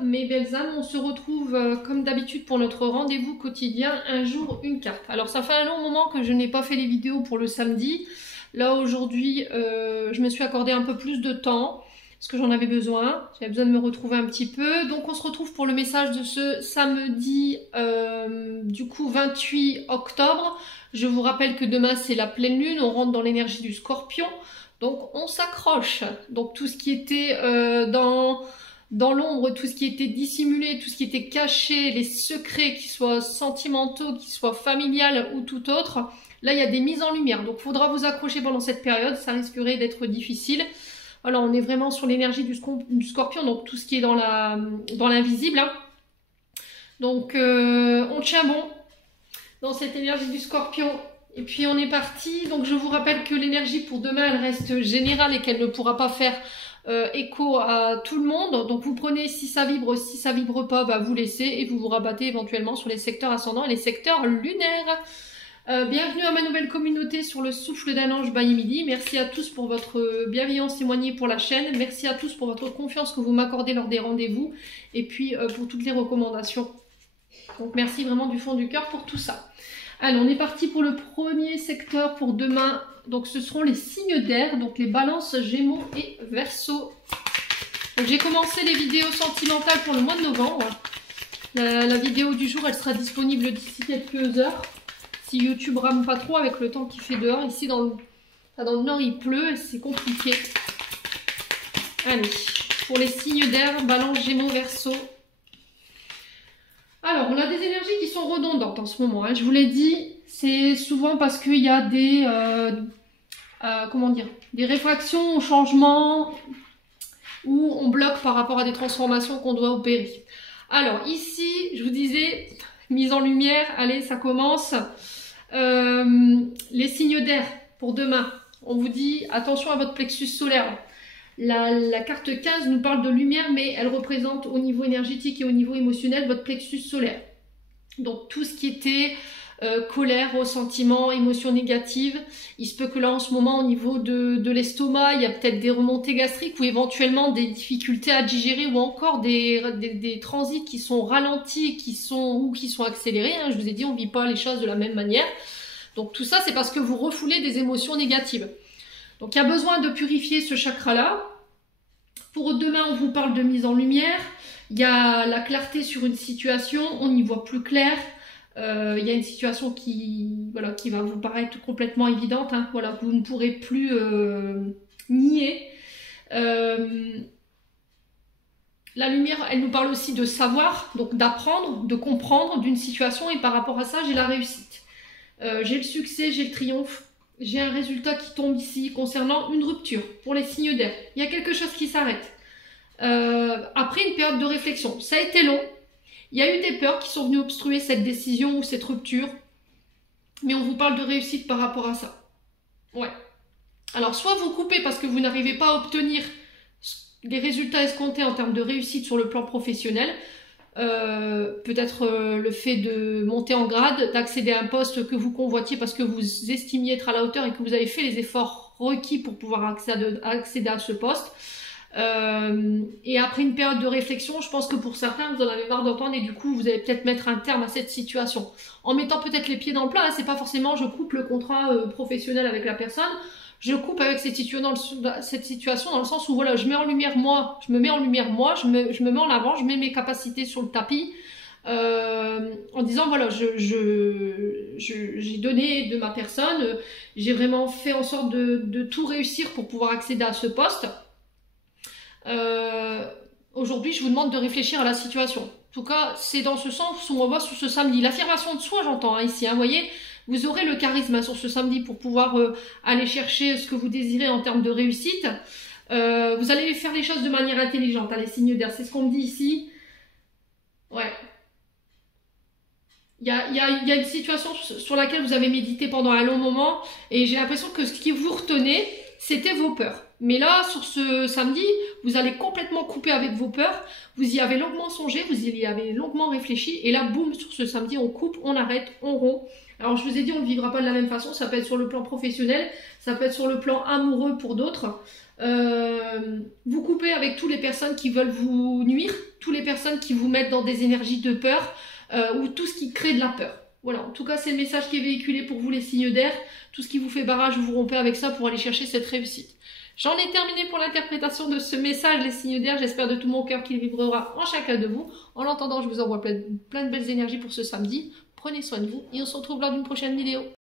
mes belles âmes, on se retrouve comme d'habitude pour notre rendez-vous quotidien, un jour une carte. Alors ça fait un long moment que je n'ai pas fait les vidéos pour le samedi. Là aujourd'hui, je me suis accordé un peu plus de temps parce que j'en avais besoin. J'avais besoin de me retrouver un petit peu. Donc on se retrouve pour le message de ce samedi, du coup 28 octobre. Je vous rappelle que demain c'est la pleine lune, on rentre dans l'énergie du Scorpion. Donc on s'accroche. Donc tout ce qui était dans l'ombre, tout ce qui était dissimulé, tout ce qui était caché, les secrets, qu'ils soient sentimentaux, qu'ils soient familiales ou tout autre, là il y a des mises en lumière. Donc il faudra vous accrocher pendant cette période, ça risquerait d'être difficile. Voilà, on est vraiment sur l'énergie du Scorpion, donc tout ce qui est dans l'invisible. Hein. Donc on tient bon dans cette énergie du Scorpion. Et puis on est parti, donc je vous rappelle que l'énergie pour demain elle reste générale et qu'elle ne pourra pas faire écho à tout le monde. Donc vous prenez si ça vibre pas, bah vous laissez et vous vous rabattez éventuellement sur les secteurs ascendants et les secteurs lunaires. Bienvenue à ma nouvelle communauté sur le souffle d'un ange by Emily. Merci à tous pour votre bienveillance témoignée pour la chaîne. Merci à tous pour votre confiance que vous m'accordez lors des rendez-vous et puis pour toutes les recommandations. Donc merci vraiment du fond du cœur pour tout ça. Alors, on est parti pour le premier secteur pour demain. Donc, ce seront les signes d'air, donc les balances, gémeaux et verseaux. J'ai commencé les vidéos sentimentales pour le mois de novembre. La vidéo du jour, elle sera disponible d'ici quelques heures. Si YouTube rame pas trop avec le temps qu'il fait dehors. Ici, dans le nord, il pleut et c'est compliqué. Allez, pour les signes d'air, balance, gémeaux, verseaux. Alors, on a des énergies qui sont redondantes en ce moment. Hein. Je vous l'ai dit, c'est souvent parce qu'il y a des, des réfractions au changement où on bloque par rapport à des transformations qu'on doit opérer. Alors, ici, je vous disais, mise en lumière, allez, ça commence. Les signes d'air pour demain. On vous dit, attention à votre plexus solaire. La carte 15 nous parle de lumière, mais elle représente au niveau énergétique et au niveau émotionnel votre plexus solaire. Donc tout ce qui était colère, ressentiment, émotions négatives, il se peut que là en ce moment au niveau de l'estomac, il y a peut-être des remontées gastriques ou éventuellement des difficultés à digérer ou encore des transits qui sont ralentis qui sont accélérés. Hein. Je vous ai dit, on ne vit pas les choses de la même manière. Donc tout ça, c'est parce que vous refoulez des émotions négatives. Donc il y a besoin de purifier ce chakra-là. Pour demain, on vous parle de mise en lumière. Il y a la clarté sur une situation, on y voit plus clair. Il y a une situation qui va vous paraître complètement évidente. Hein, voilà, vous ne pourrez plus nier. La lumière, elle nous parle aussi de savoir, donc d'apprendre, de comprendre d'une situation. Et par rapport à ça, j'ai la réussite. J'ai le succès, j'ai le triomphe. J'ai un résultat qui tombe ici concernant une rupture pour les signes d'air. Il y a quelque chose qui s'arrête. Après une période de réflexion, ça a été long. Il y a eu des peurs qui sont venues obstruer cette décision ou cette rupture. Mais on vous parle de réussite par rapport à ça. Ouais. Alors, soit vous coupez parce que vous n'arrivez pas à obtenir les résultats escomptés en termes de réussite sur le plan professionnel. Peut-être le fait de monter en grade, d'accéder à un poste que vous convoitiez parce que vous estimiez être à la hauteur et que vous avez fait les efforts requis pour pouvoir accéder à ce poste. Et après une période de réflexion, je pense que pour certains, vous en avez marre d'entendre et du coup, vous allez peut-être mettre un terme à cette situation. En mettant peut-être les pieds dans le plat, hein, c'est pas forcément je coupe le contrat professionnel avec la personne. Je coupe avec cette situation dans le sens où voilà, je me mets en lumière moi, je me mets en avant, je mets mes capacités sur le tapis en disant voilà, j'ai donné de ma personne, j'ai vraiment fait en sorte de tout réussir pour pouvoir accéder à ce poste. Aujourd'hui, je vous demande de réfléchir à la situation. En tout cas, c'est dans ce sens où on voit sur ce samedi. L'affirmation de soi, j'entends hein, ici, hein, vous voyez. Vous aurez le charisme hein, sur ce samedi pour pouvoir aller chercher ce que vous désirez en termes de réussite. Vous allez faire les choses de manière intelligente, hein, les signes d'air. C'est ce qu'on me dit ici. Ouais. Il y a une situation sur laquelle vous avez médité pendant un long moment et j'ai l'impression que ce qui vous retenait, c'était vos peurs. Mais là, sur ce samedi, vous allez complètement couper avec vos peurs. Vous y avez longuement songé, vous y avez longuement réfléchi. Et là, boum, sur ce samedi, on coupe, on arrête, on rompt. Alors, je vous ai dit, on ne vivra pas de la même façon. Ça peut être sur le plan professionnel, ça peut être sur le plan amoureux pour d'autres. Vous coupez avec toutes les personnes qui veulent vous nuire, toutes les personnes qui vous mettent dans des énergies de peur ou tout ce qui crée de la peur. Voilà, en tout cas, c'est le message qui est véhiculé pour vous les signes d'air. Tout ce qui vous fait barrage, vous rompez avec ça pour aller chercher cette réussite. J'en ai terminé pour l'interprétation de ce message, les signes d'air. J'espère de tout mon cœur qu'il vibrera en chacun de vous. En l'entendant, je vous envoie plein de belles énergies pour ce samedi. Prenez soin de vous et on se retrouve lors d'une prochaine vidéo.